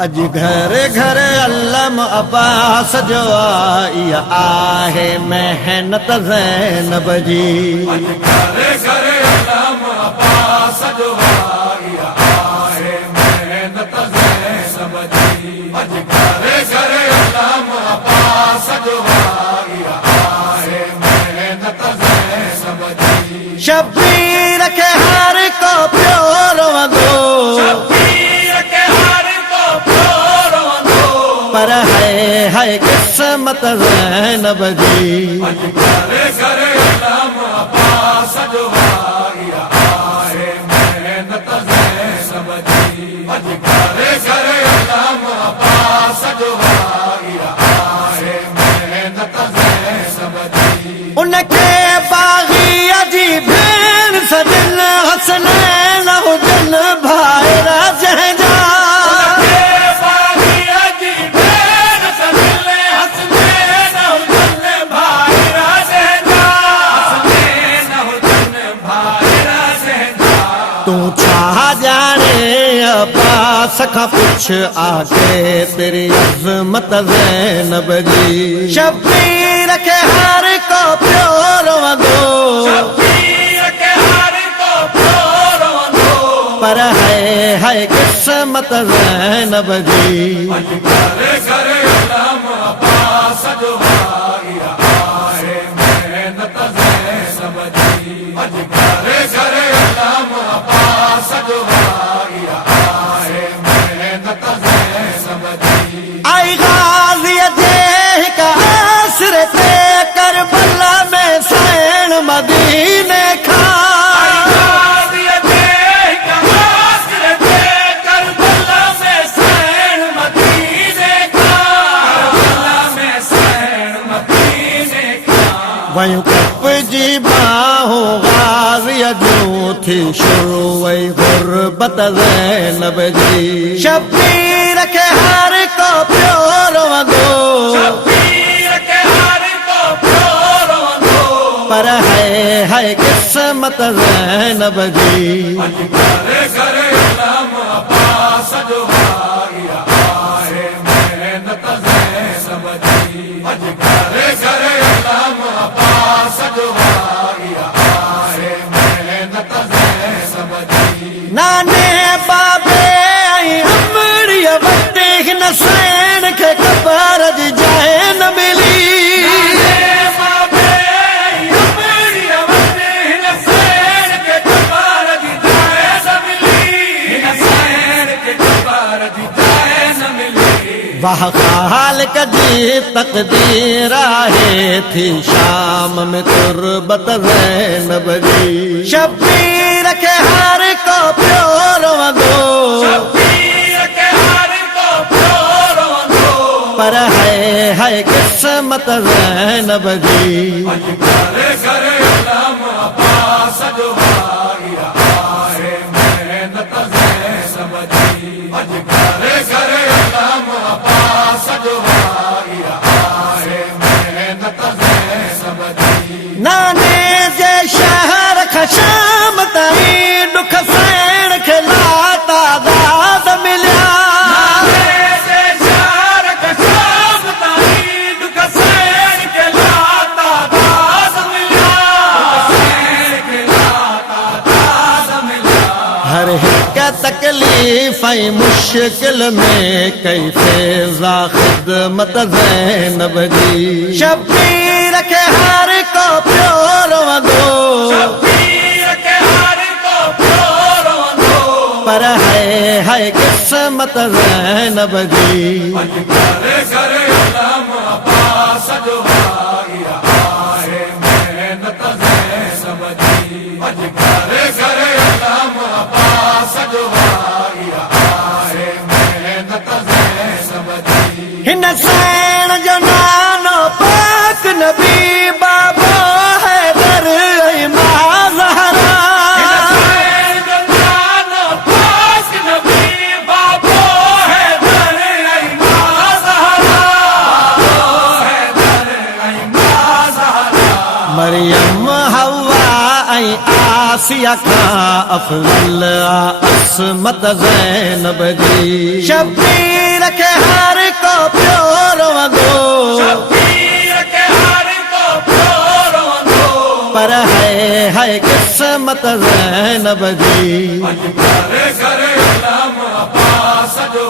अज घर घर अल्लम अब्बास जो इहा आहे मेहनत ज़ैनब जी। अज घर घर अल्लम अब्बास जो इहा आहे मेहनत ज़ैनब जी। अज घर घर अल्लम अब्बास जो इहा आहे मेहनत ज़ैनब जी। शबीर के हर को प्यार वंदो, पर है किस्मत ज़ैनब जी। अज घर घर अल्लम अब्बास जो इहा आहे मेहनत ज़ैनब जी। अज घर घर अल्लम अब्बास जो इहा आहे मेहनत ज़ैनब जी। उनके बाग़ीअ जी भेण सजन हसनैन हुजन भाइरा जंहिंजा। तूं छा जाने अब्बास खां पुछ आके तेरी अज़मत ज़ैनब जी। शबीर के हर को प्यार वंदो, पर है किस्मत ज़ैनब जी। अज घर घर अल्लम अब्बास जो इहा आहे मेहनत ज़ैनब जी। अज घर घर अल्लम अब्बास जो इहा आहे मेहनत ज़ैनब जी। आई गाज़ीअ जे हिक आसिर ते करबला में सैण मदीने खां। वयूं कपजी बाहों गाज़ीअ जूं थी शुरू वई गुरबत ज़ैनब जी। शबीर के हर को प्यार वंदो, पर है किस्मत ज़ैनब जी। अज घर घर अल्लम अब्बास जो इहा आहे मेहनत ज़ैनब जी। अज घर घर अल्लम अब्बास जो इहा आहे मेहनत ज़ैनब जी। नाने बाबे ऐं अमड़ीअ वटि हिन सैण खे क़बर जी जाइ न मिली। वाह ख़ालिक जी तक़दीर आहे थी शाम में तुरबत ज़ैनब जी। शबीर के हर को प्यार वंदो, पर है किस्मत ज़ैनब जी। अज घर घर अल्लम अब्बास जो इहा आहे मेहनत ज़ैनब जी। अज घर घर अल्लम अब्बास जो इहा आहे मेहनत ज़ैनब जी। नाने जे शहर खां शाम ताईं दुख सैण खे लातादाद मिलिया। हर हिक तकलीफ़ ऐं मुश्किल में कई फ़ैज़ा ख़िदमत ज़ैनब जी। शबीर के हर को प्यार वंदो, पर है किस्मत ज़ैनब जी। अज घर घर अल्लम अब्बास जो इहा आहे मेहनत ज़ैनब जी। अज घर घर अल्लम अब्बास जो इहा आहे मेहनत ज़ैनब जी। हिन सैण जो नानो पाक नबी बाबा हैदर ऐं मां ज़हरा। मरियम हवा ऐं आसिया खां अफज़ल अस्मत ज़ैनब जी शबीर खे हर को पियो रोंदो पर है किस्मत ज़ैनब जी करे करे अल्लाह अब्बास जो